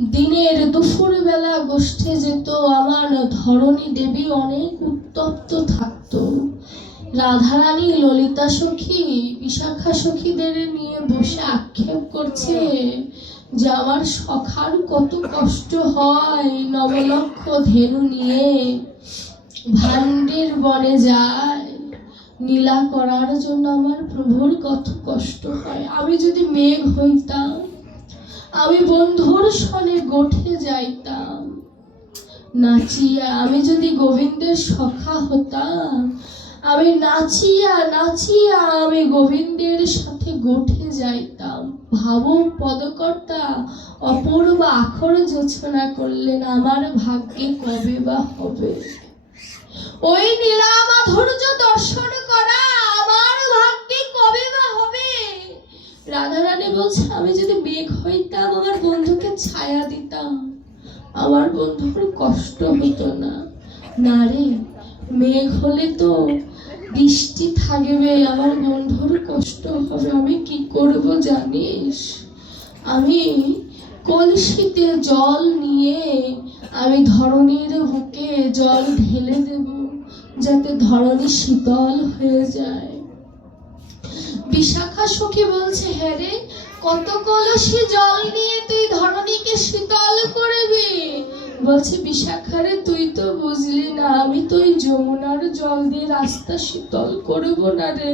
দিনের দুপুর বেলা গোষ্ঠে যেত, আমার ধরণী দেবী অনেক উত্তপ্ত থাকতো। রাধারানী, ললিতা সখী, বিশাখা সখীদের নিয়ে বসে আক্ষেপ করছে যে আমার সখার কত কষ্ট হয় নবলক্ষ ধেনু নিয়ে। ভান্ডের বনে যায়, নীলা করার জন্য আমার প্রভুর কত কষ্ট হয়। আমি যদি মেঘ হইতাম আমি বন্ধুর সনে গোঠে যাইতাম। নাচিয়া আমি যদি গোবিন্দের সখা হতাম, আমি নাচিয়া নাচিয়া আমি গোবিন্দের সাথে গোঠে যাইতাম। ভাবো পদকর্তা অপূর্ব আখর যোচনা করলেন, আমার ভাগ্যে কবে বা হবে? ওই নীলা মাধুর্য দর্শন করা আমার ভাগ্যে কবে বা হবে রাধারানী বলছে আমি যদি মেঘ হইতাম আমার বন্ধুকে ছায়া দিতাম আমার বন্ধুর কষ্ট হতো না। না রে মেঘ হলে তো বৃষ্টি থাকবে। আমার বন্ধুর কষ্ট হবে। আমি কি করব জানিস? আমি কলসিতে জল নিয়ে আমি ধরণীর বুকে জল ঢেলে দেব যাতে ধরণী শীতল হয়ে যায়। বিশাখা সখী বলছে হ্যাঁ রে কত কলসি জল নিয়ে তুই ধরণীকে শীতল করবি? বলছে, বিশাখারে, তুই তো বুঝলি না, আমি তো ওই যমুনার জল দিয়ে রাস্তা শীতল করব না রে।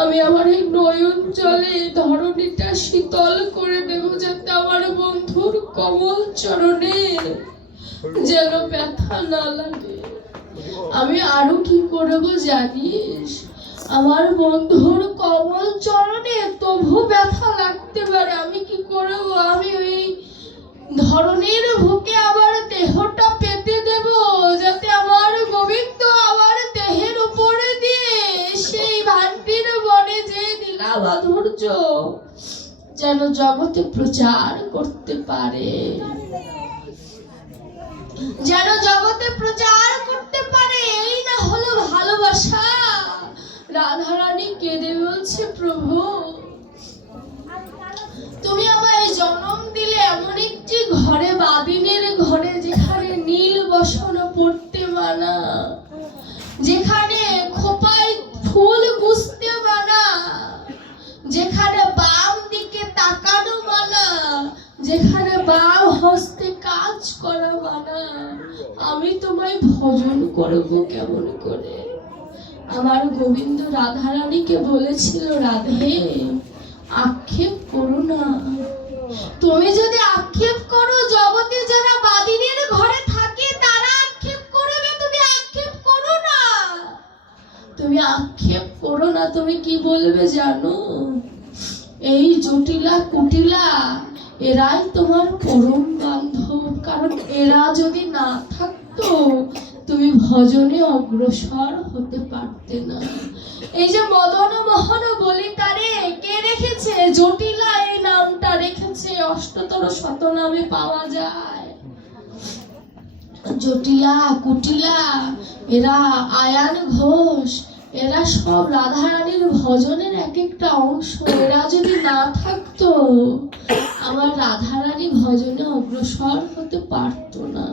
আমি আমার এই নয়ন জলে ধরণীটা শীতল করে দেব যাতে আমার বন্ধুর কমল চরণে যেন ব্যথা না লাগে। আমি আরও কি করব জানিস? আমার বন্ধুর কমল চরণে তবু ব্যথা লাগতে পারে। আমি কি করব? আমি ওই ধরনের বুকে আবার দেহটা পেতে দেব, যাতে আমার গোবিন্দ আমার দেহের উপরে দিয়ে সেই ভান্তির বনে যে দিলা মাধুর্য যেন জগতে প্রচার করতে পারে। যেন জগতে প্রচার করতে পারে, এই না হলো ভালোবাসা। রাধারানী কেঁদে বলছে, প্রভু, তুমি আমায় জন্ম দিলে এমন একটি ঘরে, বাদিনের ঘরে যেখানে নীল বসন পড়তে মানা, যেখানে খোপায় ফুল গুছতে মানা, যেখানে বাম দিকে তাকানো মানা, যেখানে বাম হস্তে কাজ করা মানা। আমি তোমায় ভজন করব কেমন করে? আমার গোবিন্দ রাধারানীকে বলেছিল, রাধে, আক্ষেপ করো না। তুমি যদি আক্ষেপ করো, জগতে যারা বাদিনের ঘরে থাকে, তারা আক্ষেপ করবে। তুমি আক্ষেপ করো না। তুমি আক্ষেপ করো না, তুমি কি বলবে জানো? এই জটিলা কুটিলা, এরাই তোমার পরম বান্ধব। কারণ এরা যদি না থাকতো তুমি ভজনে অগ্রসর হতে পারতে না। এই যে মদন মোহন বলি তারে কে রেখেছে? জটিলা এই নামটা রেখেছে, অষ্টতর শত নামে পাওয়া যায়। জটিলা, কুটিলা, এরা আয়ান ঘোষ, এরা সব রাধারানীর ভজনের এক একটা অংশ। এরা যদি না থাকতো, আমার রাধারানী ভজনে অগ্রসর হতে পারতো না।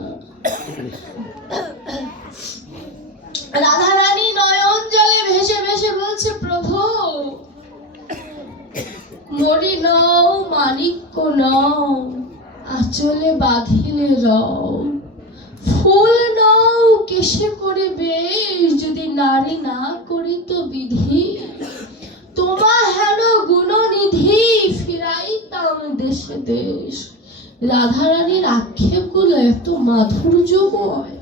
রাধারানী নয়ন জলে ভেসে ভেসে বলছে, প্রভু মরি নও মানিক্য নও, আঁচলে বাঁধিলে রও। ফুল নও, কেসে করে বেশ, যদি নারী না করি তো বিধি। তোমা হেন গুণনিধি, ফিরাইতাম দেশে দেশ। রাধারানীর আক্ষেপগুলো এত মাধুর্যময়।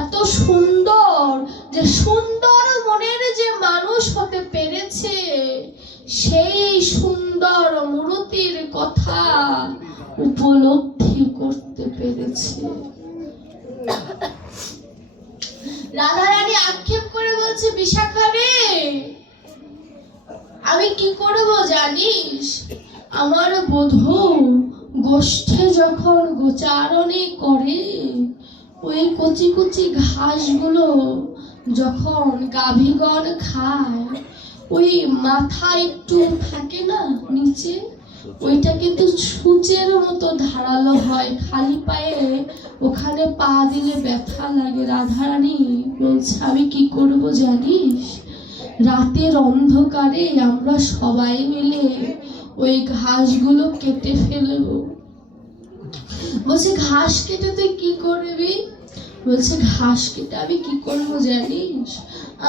এত সুন্দর যে সুন্দর মনের যে মানুষ হতে পেরেছে, সেই সুন্দর মূর্তির কথা উপলব্ধি করতে পেরেছে। রাধারানী আক্ষেপ করে বলছে, বিশাখা রে, আমি কি করব জানিস? আমার বধূ গোষ্ঠে যখন গোচারণে করে ওই কচি কচি ঘাসগুলো যখন গাভীগণ খায়, ওই মাথা একটু থাকে না নিচে? ওইটা কিন্তু সূচের মতো ধারালো হয়, খালি পায়ে ওখানে পা দিলে ব্যথা লাগে। রাধারানী বলছে, আমি কি করব জানিস? রাতের অন্ধকারে আমরা সবাই মিলে ওই ঘাসগুলো কেটে ফেলব। বলছে, ঘাস কেটে তুই কি করবি? বলছে, ঘাস কেটে আমি কি করব জানিস?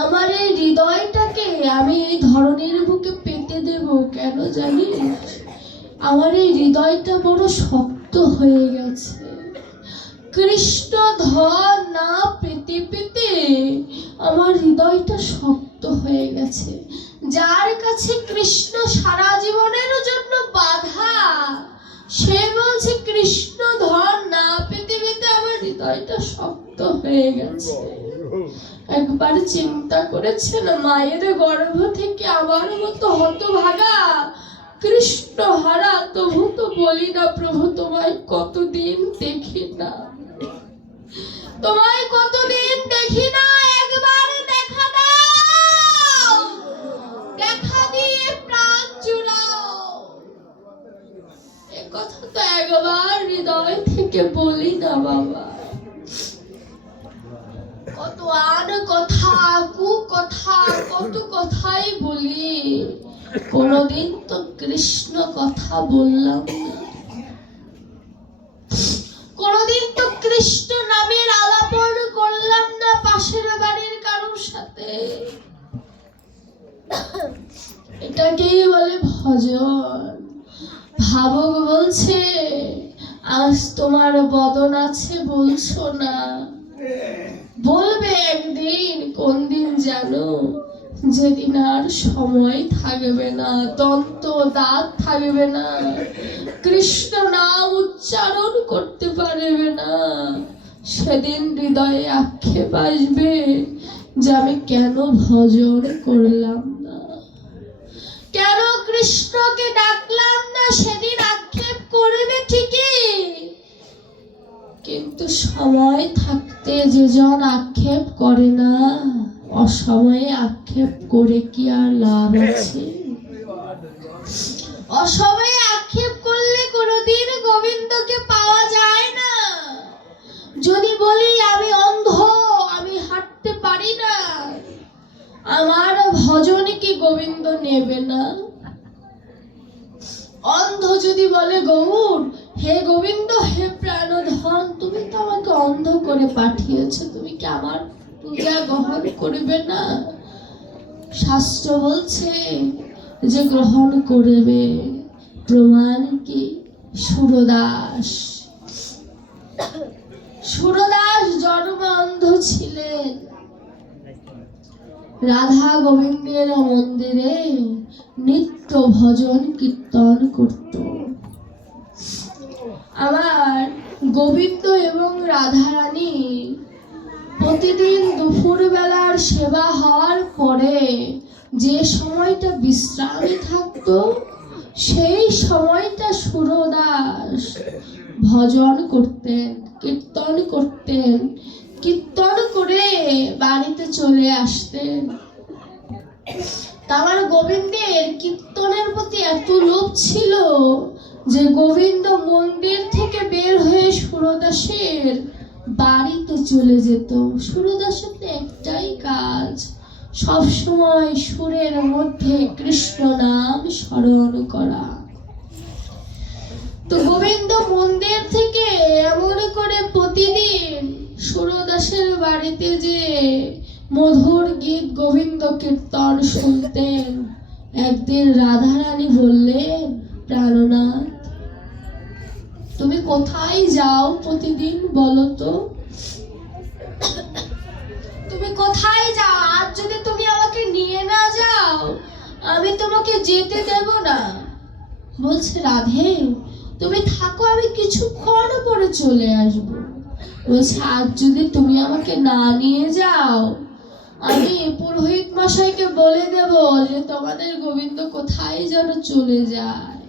আমার এই হৃদয়টাকে আমি এই ধরনের বুকে পেতে দেব কেন জানিস? আমার এই হৃদয়টা বড় শক্ত হয়ে গেছে। কৃষ্ণ ধর না পেতে পেতে আমার হৃদয়টা শক্ত হয়ে গেছে। যার কাছে কৃষ্ণ সারা জীবনের জন্য বাধা সে বলছে, কৃষ্ণ ধর না পেতে পেতে আমার হৃদয়টা শক্ত হয়ে গেছে। একবার চিন্তা করেছেন, মায়ের গর্ভ থেকে আমার মতো হতভাগা কৃষ্ণ হারা, তবু তো বলি না প্রভু, তোমায় কতদিন দেখি না? তোমায় কতদিন দেখি না একবার দেখা দাও দেখা দিয়ে প্রাণ জুড়াও এ কথা তো একবার হৃদয় থেকে বলি না বাবা। কত আর কথা, কু কথা, কত কথাই বলি। কোনদিন তো কৃষ্ণ কথা বললাম কোনদিন তো কৃষ্ণ নামের আলাপন করলাম না পাশের বাড়ির কারোর সাথে। এটাকেই বলে ভজন। ভাবক বলছে, আজ তোমার বদন আছে বলছো না। বলবে একদিন, কোন দিন জানো? যেদিন আর সময় থাকবে না, দন্ত দাঁত থাকবে না, কৃষ্ণ নাম উচ্চারণ করতে পারবে না, সেদিন হৃদয়ে আক্ষেপ আসবে যে আমি কেন ভজন করলাম না। কেন কৃষ্ণকে যেজন আক্ষেপ করে না, অসময়ে আক্ষেপ করে কি আর লাভ আছে? অসময়ে আক্ষেপ করলে কোনোদিন গোবিন্দকে পাওয়া যায় না। যদি বলি, আমি অন্ধ, আমি হাঁটতে পারি না। আমার ভজনে কি গোবিন্দ নেবে না? অন্ধ যদি বলে, গৌর হে গোবিন্দ, হে প্রাণধন, তুমি তো আমাকে অন্ধ করে পাঠিয়েছো। তুমি কি আমার পূজা গ্রহণ করবে না? শাস্ত্র বলছে যে গ্রহণ করবে। প্রমাণ কি? সুরদাস। সুরদাস জন্ম অন্ধ ছিলেন। রাধা গোবিন্দের মন্দিরে নিত্য ভজন কীর্তন করত। আমার গোবিন্দ এবং রাধারানী প্রতিদিন দুপুরবেলার সেবা হওয়ার পরে যে সময়টা বিশ্রামে থাকতো, সেই সময়টা সুরদাস ভজন করতেন, কীর্তন করতেন, কীর্তন করে বাড়িতে চলে আসতেন। আমার গোবিন্দের কীর্তনের প্রতি এত লোভ ছিল যে গোবিন্দ মন্দির থেকে বের হয়ে সুরদাসের বাড়িতে চলে যেত। সুরদাসের একটাই কাজ। সব সময় সুরের মধ্যে কৃষ্ণ নাম স্মরণ করা। তো গোবিন্দ মন্দির থেকে এমন করে প্রতিদিন সুরদাসের বাড়িতে যে মধুর গীত গোবিন্দ কীর্তন শুনতেন, একদিন রাধারানী বললেন, প্রাণনাথ তুমি কোথায় যাও প্রতিদিন বলো তো? তুমি কোথায় যাও? আজ যদি তুমি আমাকে নিয়ে না যাও, আমি তোমাকে যেতে দেব না। বলছে রাধে, তুমি থাকো, আমি কিছুক্ষণ পরে চলে আসব। বলছে, আজ যদি তুমি আমাকে না নিয়ে যাও, আমি পুরোহিত মশাইকে বলে দেব যে তোমাদের গোবিন্দ কোথায় যেন চলে যায়।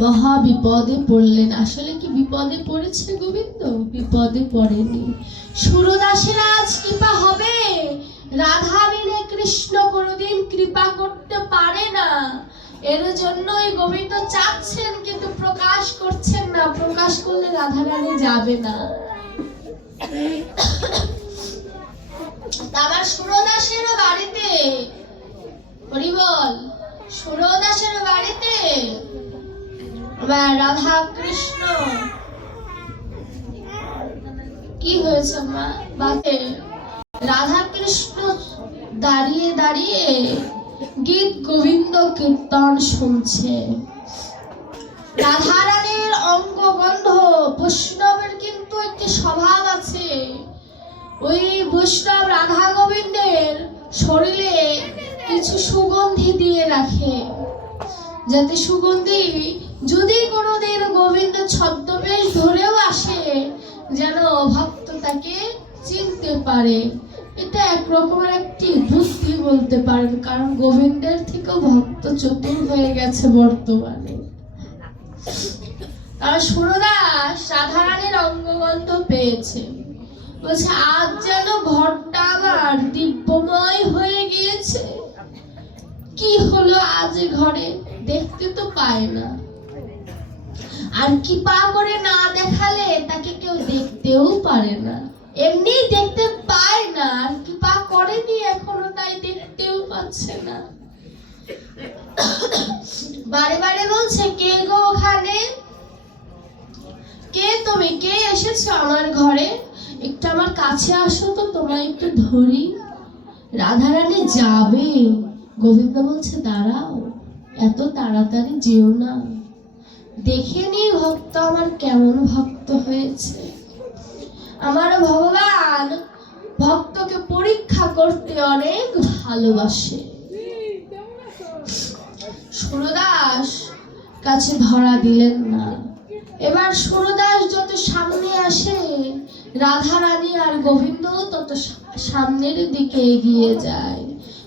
মহা বিপদে পড়লেন। আসলে কি বিপদে পড়েছে গোবিন্দ? বিপদে পড়েনি। সুরদাসের আজ কৃপা হবে। রাধা বিনে কৃষ্ণ কোনোদিন কৃপা করতে পারে না। এর জন্যই গোবিন্দ চাচ্ছেন, কিন্তু প্রকাশ করছেন না। প্রকাশ করলে রাধারানী যাবে না। আবার সুরদাসের বাড়িতে। হরি বল, সুরদাসের বাড়িতে। রাধা কৃষ্ণ। কি হয়েছে, মা? বাতে রাধা কৃষ্ণ দাঁড়িয়ে দাঁড়িয়ে গীত গোবিন্দ কীর্তন শুনছে। রাধারানীর অঙ্গবন্ধ বৈষ্ণবের কিন্তু একটি স্বভাব আছে। ওই বৈষ্ণব রাধা গোবিন্দের শরীরে কিছু সুগন্ধি দিয়ে রাখে। যাতে সুগন্ধি যদি কোনোদিন গোবিন্দ ছদ্মবেশ ধরেও আসে, যেন ভক্ত তাকে চিনতে পারে। এটা এক রকমের একটি বুদ্ধি বলতে পারেন, কারণ গোবিন্দের থেকেও ভক্ত চতুর হয়ে গেছে বর্তমানে। আর সুরদাস রাধারানীর অঙ্গগন্ধ পেয়েছে। বলছে, আজ যেন ঘরটা আমার দিব্যময় হয়ে গিয়েছে। কি হলো আজ ঘরে? দেখতে তো পায় না। আর কি পা করে না দেখালে তাকে কেউ দেখতেও পারে না। এমনি দেখতে পায় না, আর কি পা করেনি এখনও তাই দেখতেও পাচ্ছে না। বারে বারে বলছে, কে গো ওখানে? কে তুমি? কে এসেছ আমার ঘরে? একটু আমার কাছে আসো তো, তোমায় একটু ধরি। রাধারানী, যাবে। গোবিন্দ বলছে, দাঁড়াও, এত তাড়াতাড়ি যেও না। দেখে নি ভক্ত আমার কেমন ভক্ত হয়েছে। আমার ভগবান ভক্তকে পরীক্ষা করতে অনেক ভালোবাসে। সুরদাস কাছে ধরা দিলেন না। এবার সুরদাস যত সামনে আসে রাধা রানী আর গোবিন্দ তত সামনের দিকে এগিয়ে যায়।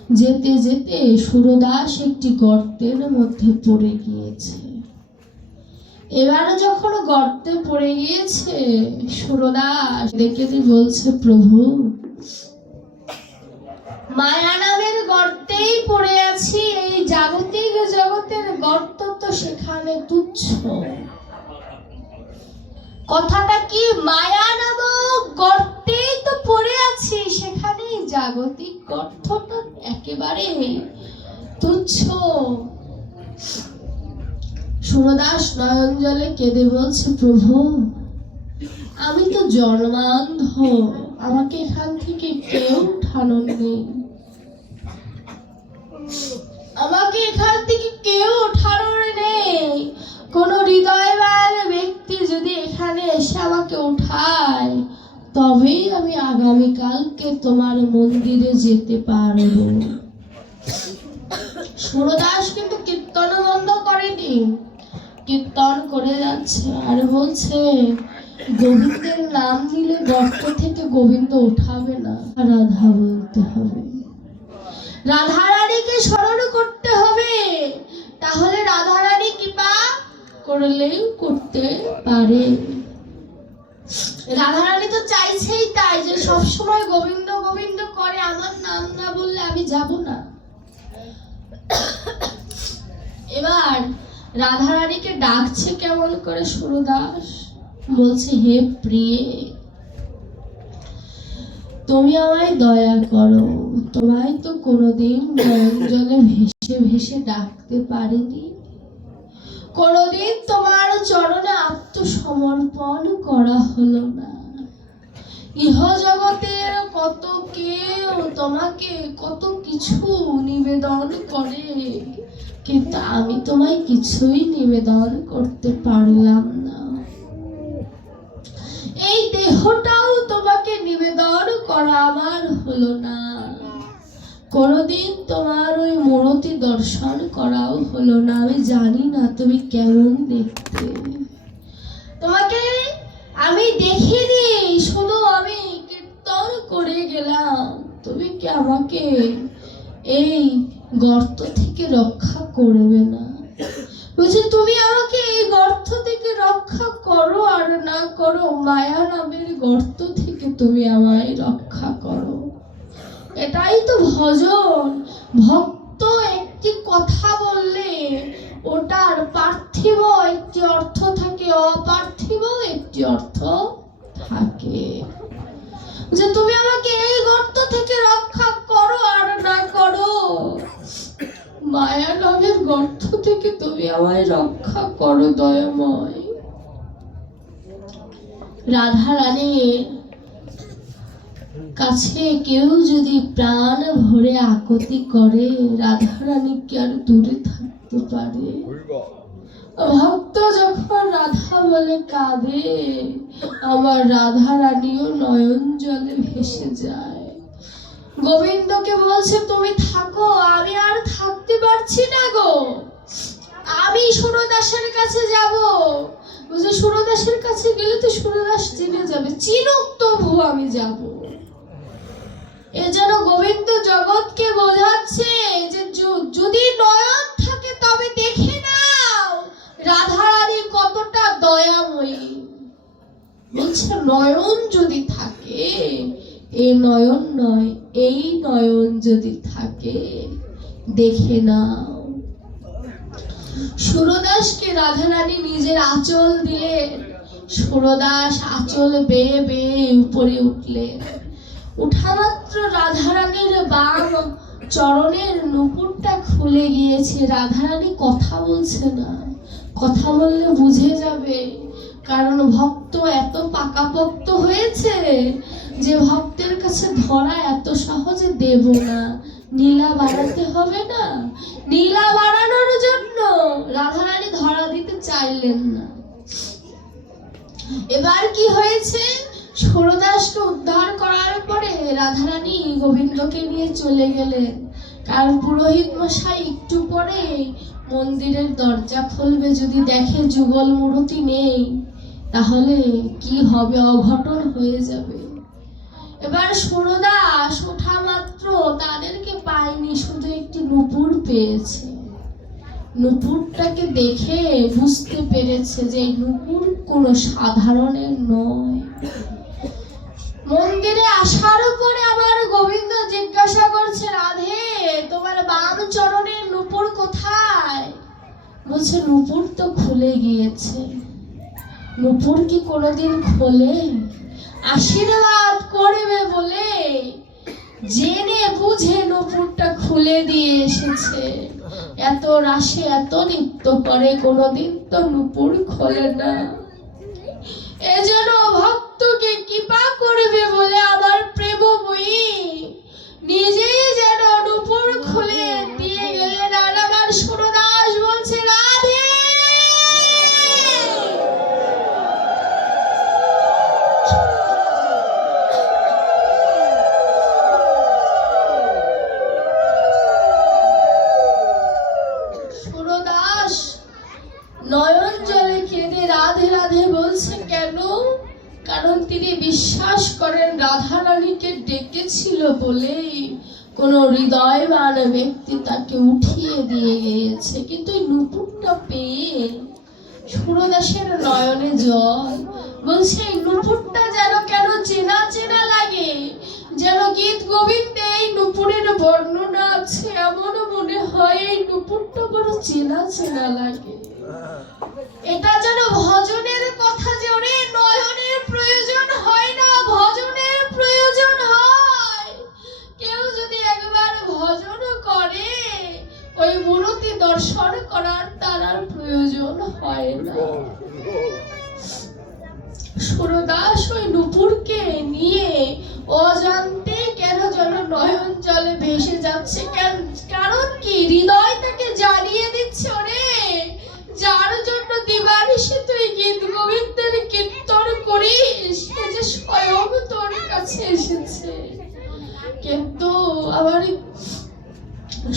যেতে যেতে সুরদাস একটি গর্তের মধ্যে পড়ে গিয়েছে। এবার যখন গর্তে পড়ে গিয়েছে সুরদাস দেখে দিয়ে বলছে, প্রভু, মায়া নামের গর্তেই পড়ে আছি, এই জাগতিক জগতের গর্ত তো সেখানে তুচ্ছ। কথাটা কি মায়া নামক গর্তেই তো পড়ে আছি সেখানে জাগতিক গর্তটা একেবারে তুচ্ছ। সুরদাস নয়ন জলে কেঁদে বলছে, প্রভু, আমি তো জন্মান্ধ। আমাকে এখান থেকে কেউ উঠানো নেই আমাকে এখান থেকে কেউ উঠানোর নেই। কোনো হৃদয়বান ব্যক্তি যদি এখানে এসে আমাকে উঠায় তবেই আমি আগামীকালকে তোমার মন্দিরে যেতে পারব। সুরদাস কিন্তু কীর্তন বন্ধ করেনি। কীর্তন করে যাচ্ছে আর বলছে, গোবিন্দের নাম নিলে গর্ত থেকে গোবিন্দ উঠাবে না। রাধা বলতে হবে। রাধা রানীকে স্মরণ করতে হবে। তাহলে রাধা রানী কৃপা করলেও করতে পারে। রাধা রানী তো চাইছেই তাই যে সব সময় গোবিন্দ গোবিন্দ করে আমার নাম না বললে আমি যাব না। এবার রাধা রানীকে ডাকছে কেমন করে সুরদাস? বলছে, হে প্রিয়ে, তুমি আমায় দয়া করো। তোমায় তো কোনোদিন জলে ভেসে ভেসে ডাকতে পারিনি। কোনোদিন তোমার চরণে আত্মসমর্পণ করা হলো না। ইহ জগতের কত কেউ তোমাকে কত কিছু নিবেদন করে। কিন্তু আমি তোমায় কিছুই নিবেদন করতে পারলাম না। এই দেহটাও তোমাকে নিবেদন করা আমার হলো না। কোনোদিন তোমার ওই মূরতি দর্শন করাও হলো না। আমি জানি না তুমি কেমন দেখতে। তোমাকে আমি দেখিনি, শুধু আমি কীর্তন করে গেলাম। তুমি কি আমাকে এই গর্ত থেকে রক্ষা করবে না। বলছে, তুমি আমাকে এই গর্ত থেকে রক্ষা করো আর না করো, মায়া নামের গর্ত থেকে তুমি আমায় রক্ষা করো। এটাই তো ভজন। ভক্ত একটি কথা বললে ওটার পার্থিব একটি অর্থ থাকে, অপার্থিব একটি অর্থ থাকে। যে তুমি আমাকে এই গর্ত থেকে রক্ষা করো আর না করো। মায়া নামের গর্ত থেকে তুমি আমায় রক্ষা করো, দয়াময়। রাধা রানীর কাছে কেউ যদি প্রাণ ভরে আকতি করে রাধা রানী কি আর দূরে থাকতে পারে? ভক্ত যখন রাধা বলে কাঁদে, আমার রাধা রানীও নয়ন জলে ভেসে যায়। গোবিন্দকে বলছে, তুমি থাকো, আমি আর থাকতে পারছি না গো। আমি সুরদাসের কাছে যাব। বলছে, সুরদাসের কাছে গেলে তো সুরদাস চিনে যাবে। চিনুক তবু আমি যাব। এ যেন গোবিন্দ জগৎকে বোঝাচ্ছে যে যদি নয়ন থাকে তবে দেখে রাধারানী কতটা দয়াময়ী। বলছে নয়ন যদি থাকে, এ নয়ন নয়, এই নয়ন যদি থাকে, দেখে নাও। সুরদাসকে রাধারানী নিজের আঁচল দিলেন। সুরদাস আঁচল বেয়ে বেয়ে উপরে উঠলেন। উঠা মাত্র রাধারানীর বাম চরণের নুপুরটা খুলে গিয়েছে। রাধারানী কথা বলছে না। কথা বললে বুঝে যাবে। কারণ ভক্ত এত পাকাপোক্ত হয়েছে যে ভক্তের কাছে ধরা এত সহজে দেব না। নীলা বাড়াতে হবে না। নীলা বাড়ানোর জন্য রাধারানী ধরা দিতে চাইলেন না। এবার কি হয়েছে? সুরদাসকে উদ্ধার করার পরে রাধারানী গোবিন্দকে নিয়ে চলে গেলেন। কারণ পুরোহিত মশাই একটু পরে মন্দিরের দরজা খুলবে যদি দেখে যুগল মূর্তি নেই, তাহলে কি হবে? অঘটন হয়ে যাবে। এবার সুরদাস ওঠা মাত্র তাদেরকে পায়নি, শুধু একটি নুপুর পেয়েছে। নুপুরটাকে দেখে বুঝতে পেরেছে যে নুপুর কোনো সাধারণের নয়। মন্দিরে আসার পরে আবার গোবিন্দ জিজ্ঞাসা করছে, রাধে, তোমার বাম চরণের নুপুর কোথায়? বলছে, নুপুর তো খুলে গিয়েছে। নুপুর কি কোনোদিন খোলে? আশীর্বাদ করবে বলে জেনে বুঝে নুপুরটা খুলে দিয়ে এসেছে। এত রাশে, এত নৃত্য করে কোনোদিন তো নুপুর খোলে না। এজন্য ভক্তকে কৃপা করবে বলে আমার বই নিজেই যেন নুপুর খুলে দিয়ে গেলেন। আর আমার বলেই কোন হৃদয়বান ব্যক্তি তাকে উঠিয়ে দিয়ে গিয়েছে। কিন্তু এই নুপুরটা পেয়ে সুরদাসের নয়নে জল বলছে এই নুপুরটা যেন কেন চেনা চেনা লাগে যেন গীত গোবিন্দে এই নুপুরের বর্ণনা আছে এমনও মনে হয় এই নুপুরটা বড় চেনা চেনা লাগে। এটা ওই মূর্তি দর্শন করার তার আর প্রয়োজন হয় না। সুরদাস ওই নুপুরকে নিয়ে অজান্তে কেন যেন নয়ন জলে ভেসে যাচ্ছে? কারণ কি? হৃদয় তাকে জানিয়ে দিচ্ছে ওরে যার জন্য দিবানিশে তুই গীত গোবিন্দের কীর্তন করিস? সে যে স্বয়ং তোর কাছে এসেছে। কিন্তু আবার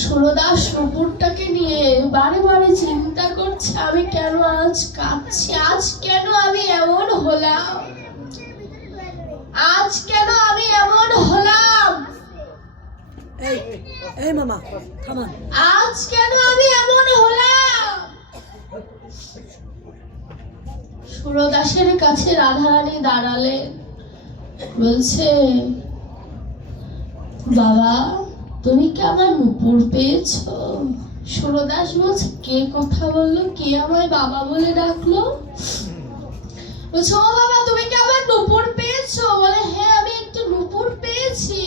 সুরদাস নুপুরটাকে নিয়ে বারে বারে চিন্তা করছে আমি কেন আজ কাঁদছি? আজ কেন আমি এমন হলাম? আজ কেন আমি এমন হলাম? এই এই মামা থামান আজ কেন আমি এমন হলাম? সুরদাসের কাছে রাধারানী দাঁড়ালেন। বলছে বাবা তুমি কি আমার নুপুর পেয়েছ? সুরদাস বলছে কে কথা বলল? কে আমায় বাবা বলে ডাকলো? বাবা, তুমি কি আমার বলে হ্যাঁ আমি একটু পেয়েছি।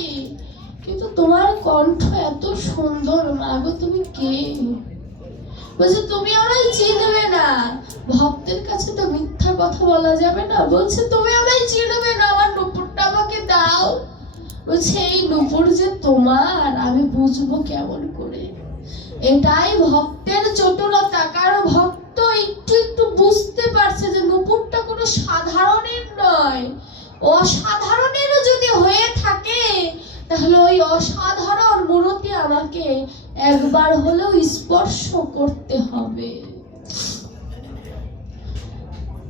কিন্তু তোমার কণ্ঠ এত সুন্দর, মা গো, তুমি কে? বলছে, তুমি আমায় চিনবে না। ভক্তের কাছে তো মিথ্যা কথা বলা যাবে না। বলছে, তুমি আমায় চিনবে না। আমার নুপুরটা আমাকে দাও। বলছে, এই নুপুর যে তোমার, আমি বুঝব কেমন করে। এটাই ভক্তের চটুলতা কারণ ভক্ত একটু একটু বুঝতে পারছে যে নুপুরটা কোনো সাধারণের নয়। অসাধারণেরও যদি হয়ে থাকে, তাহলে ওই অসাধারণ মূর্তি আমাকে একবার হলেও স্পর্শ করতে হবে।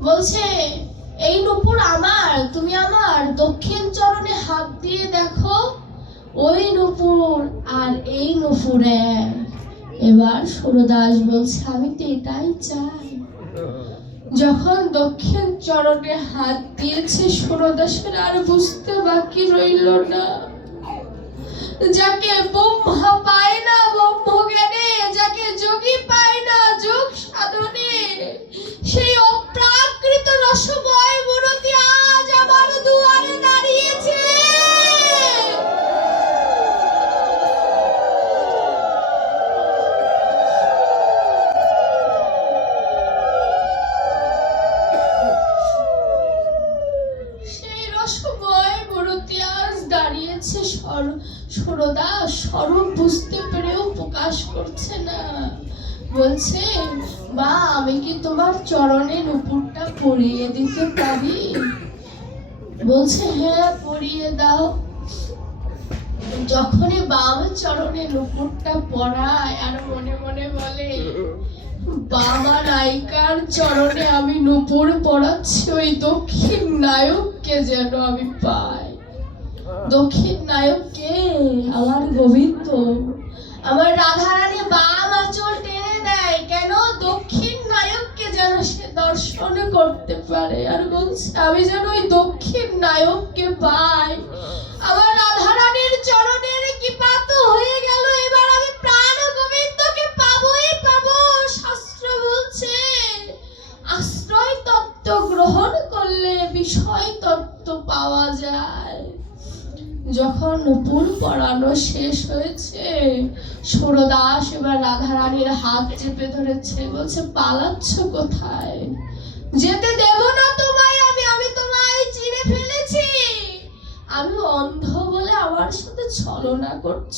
বলছে এই নূপুর আমার, তুমি আমার, দক্ষিণ চরণে হাত দিয়ে দেখো। ওই নূপুর আর এই নুপুর এবার সুরদাস বলছে, আমি তো এটাই চাই। যখন দক্ষিণ চরণে হাত দিয়েছে সুরদাসের আর বুঝতে বাকি রইল না। যাকে ব্রহ্মা পায় না ব্রহ্ম জ্ঞানে যাকে যোগী পায় না, যোগ সাধনে। সেই অপ্রাকৃত রসময় মনতি আজ আমার দুয়ারে দাঁড়িয়েছে সর সরদা স্বরূপ বুঝতে পেরেও প্রকাশ করছে না। বলছে, মা, আমি কি তোমার চরণে নুপুরটা পরিয়ে দিতে পারি? বলছে হ্যাঁ পরিয়ে দাও। যখনই বাম চরণে নুপুরটা পরায় আর মনে মনে বলে বাবা নায়িকার চরণে আমি নুপুর পড়াচ্ছি, ওই দক্ষিণ নায়ককে যেন আমি পাই। দক্ষিণ নায়ককে আমার গোবিন্দ। আমার রাধারানী বাম আঁচল টেনে দেয় কেন দক্ষিণ নায়ককে যেন সে দর্শন করতে পারে? আর বলছে, আমি যেন ওই দক্ষিণ নায়ককে পাই। আমার রাধারানীর চরণের কৃপা তো হয়ে গেল। এবার আমি প্রাণ গোবিন্দকে পাবোই, পাবো, শাস্ত্র বলছে। আশ্রয় তত্ত্ব গ্রহণ করলে বিষয় তত্ত্ব পাওয়া যায়। যখন নুপুর পড়ানো শেষ হয়েছে, সুরদাস এবার রাধারানীর হাত চেপে ধরেছে, বলছে, পালাচ্ছ কোথায়? যেতে দেব না তোমায় আমি আমি তোমায় চিনে ফেলেছি। আমি অন্ধ বলে আমার সাথে ছলনা করছ।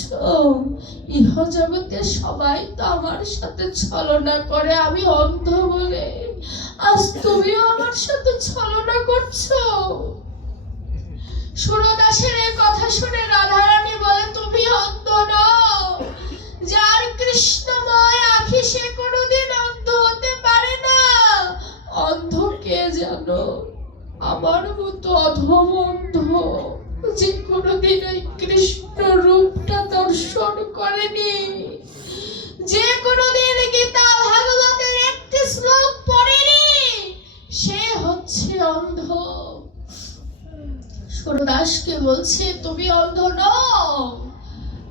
ইহ জগতে সবাই তো আমার সাথে ছলনা করে, আমি অন্ধ বলে। আজ তুমিও আমার সাথে ছলনা করছ। সুরদাসের এই কথা শুনে রাধারানী বলে, তুমি অন্ধ নও। যার কৃষ্ণময় আখি সে কোনোদিন অন্ধ হতে পারে না। অন্ধ কে জানো? আমার মতো অধম অন্ধ যে কোনোদিন ওই কৃষ্ণ রূপটা দর্শন করেনি যে কোনোদিন গীতা ভাগবতের একটি শ্লোক পড়েনি সে হচ্ছে অন্ধ সুরদাসকে বলছে, তুমি অন্ধ নও।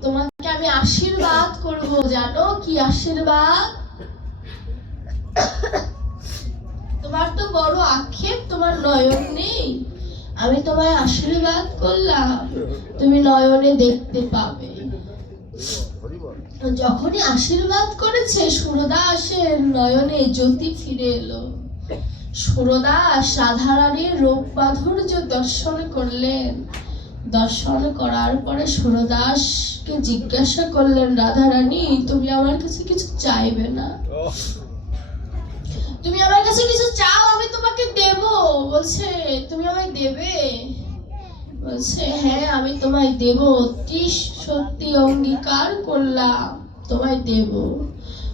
তোমাকে আমি আশীর্বাদ করব, জানো কি আশীর্বাদ? তোমার তো বড় আক্ষেপ, তোমার নয়ন নেই। আমি তোমায় আশীর্বাদ করলাম, তুমি নয়নে দেখতে পাবে। যখনই আশীর্বাদ করেছে, সুরদাসের নয়নে জ্যোতি ফিরে এলো। সুরদাস রাধারানীর রূপ মাধুর্য দর্শন করলেন। দর্শন করার পরে সুরদাসকে জিজ্ঞাসা করলেন রাধারানী তুমি আমার কাছে কিছু চাইবে না? তুমি আমার কাছে কিছু চাও আমি তোমাকে দেব। বলছে তুমি আমায় দেবে? বলছে হ্যাঁ আমি তোমায় দেব। ত্রিশ সত্যি অঙ্গীকার করলাম তোমায় দেব।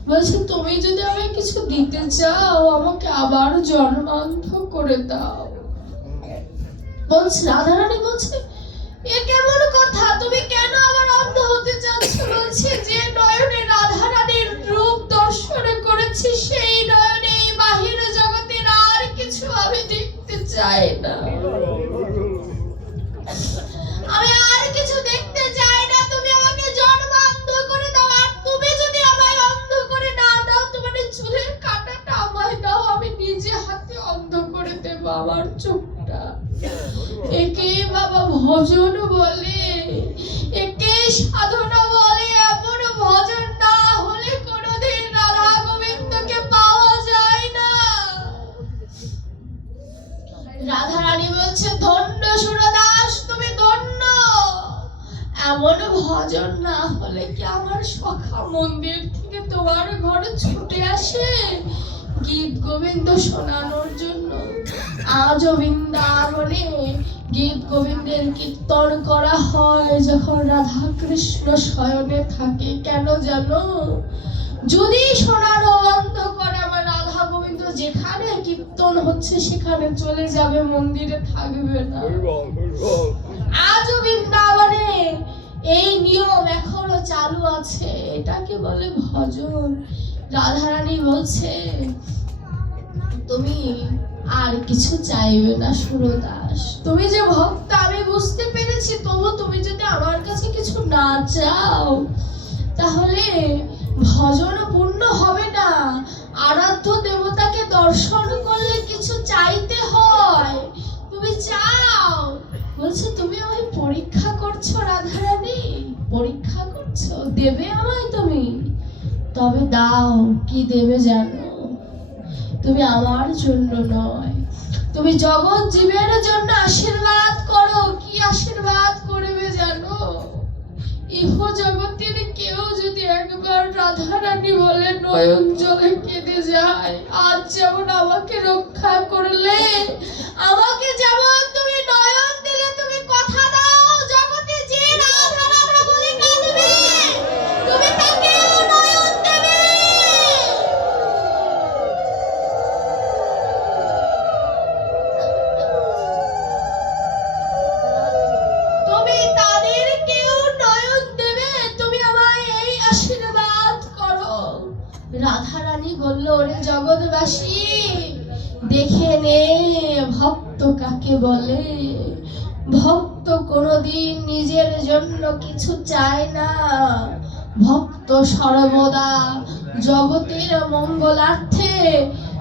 বলছে তুমি যদি আমায় কিছু দিতে চাও আমাকে আবার জন্মান্ধ করে দাও। বলছে রাধারানী বলছে এ কেমন কথা? তুমি কেন আবার অন্ধ হতে চাচ্ছ? বলছি যে নয়নে রাধা রূপ দর্শন করেছি, সেই নয়নে এই জগতের আর কিছু আমি দেখতে চাই না। আমি আর কিছু দেখতে চাই না। তুমি আমাকে জন্ম অন্ধ করে দাও তুমি যদি আমায় অন্ধ করে না দাও, তোমার চুলের কাটাটা আমায় দাও। আমি নিজে হাতে অন্ধ করে দেবো, আমার চোখ একে বাবা ভজন বলে, একে সাধনা বলে, এমন ভজন না হলে কোনোদিন রাধা গোবিন্দকে পাওয়া যায় না। রাধা রানী বলছে, ধন্য সুরদাস, তুমি ধন্য। এমন ভজন না হলে কি আমার সখা মন্দির থেকে তোমার ঘরে ছুটে আসে? গীত গোবিন্দ শোনানোর জন্য আজও বৃন্দাবনে গীত গোবিন্দের কীর্তন করা হয় যখন রাধা কৃষ্ণ শয়নে থাকে। কেন জানো? যদি বন্ধ করে আমার রাধা গোবিন্দ যেখানে কীর্তন হচ্ছে সেখানে চলে যাবে মন্দিরে থাকবে না। আজও বৃন্দাবনে এই নিয়ম এখনও চালু আছে। এটাকে বলে ভজন। রাধারানী বলছে তুমি আর কিছু চাইবে না সুরদাস। তুমি যে ভক্ত, আমি বুঝতে পেরেছি। তবু তুমি যদি আমার কাছে কিছু না চাও, তাহলে ভজন পূর্ণ হবে না। আরাধ্য দেবতাকে দর্শন করলে কিছু চাইতে হয়। তুমি চাও। বলছে, তুমি আমায় পরীক্ষা করছ, রাধারানী? পরীক্ষা করছ? দেবে আমায় তুমি? তবে দাও, কি দেবে জানো? তুমি আমার জন্য নয়। তুমি জগৎ জীবের জন্য আশীর্বাদ করো। কি আশীর্বাদ করবে জানো? ইহ জগতের কেউ যদি একবার রাধা রানী বলে নয়ন জলে কেঁদে যায়, আজ যেমন আমাকে রক্ষা করলে, আমাকে যেমন তুমি নয়ন ওরে জগৎবাসী দেখে নে ভক্ত কাকে বলে? ভক্ত কোনোদিন নিজের জন্য কিছু চায় না। ভক্ত সর্বদা জগতের মঙ্গলার্থে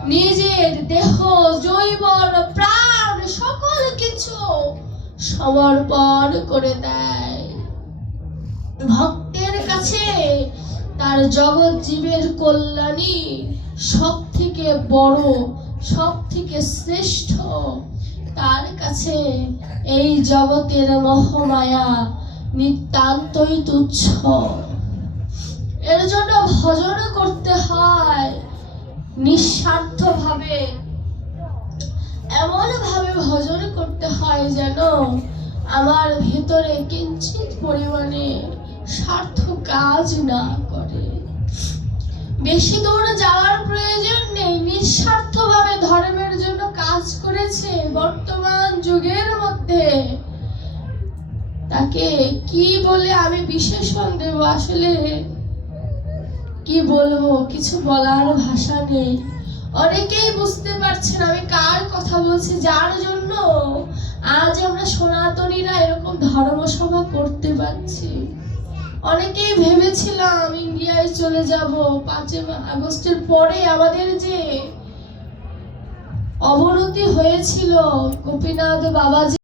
নিজের দেহ জৈবন প্রাণ, সকল কিছু সমর্পণ করে দেয়। ভক্তের কাছে তার জগৎ জীবের কল্যাণী সব থেকে বড় সব থেকে শ্রেষ্ঠ তার কাছে এই জগতের মহামায়া নিতান্তই তুচ্ছ। এর জন্য ভজন করতে হয় নিঃস্বার্থ ভাবে এমন ভাবে ভজন করতে হয় যেন আমার ভেতরে কিঞ্চিত পরিমাণে স্বার্থ কাজ না করে। বেশি দূর যাওয়ার প্রয়োজন নেই। নিঃস্বার্থভাবে ধর্মের জন্য কাজ করেছে বর্তমান যুগের মধ্যে। তাকে কি বলে আমি বিশেষণ দেব আসলে কি বলব? কিছু বলার ভাষা নেই। অনেকেই বুঝতে পারছেন আমি কার কথা বলছি। যার জন্য আজ আমরা সনাতনীরা এরকম ধর্মসভা করতে পারছি। অনেকেই ভেবেছিলাম ইন্ডিয়ায় চলে যাব। পাঁচই আগস্টের পরে আমাদের যে অবনতি হয়েছিল গোপীনাথ বাবাজি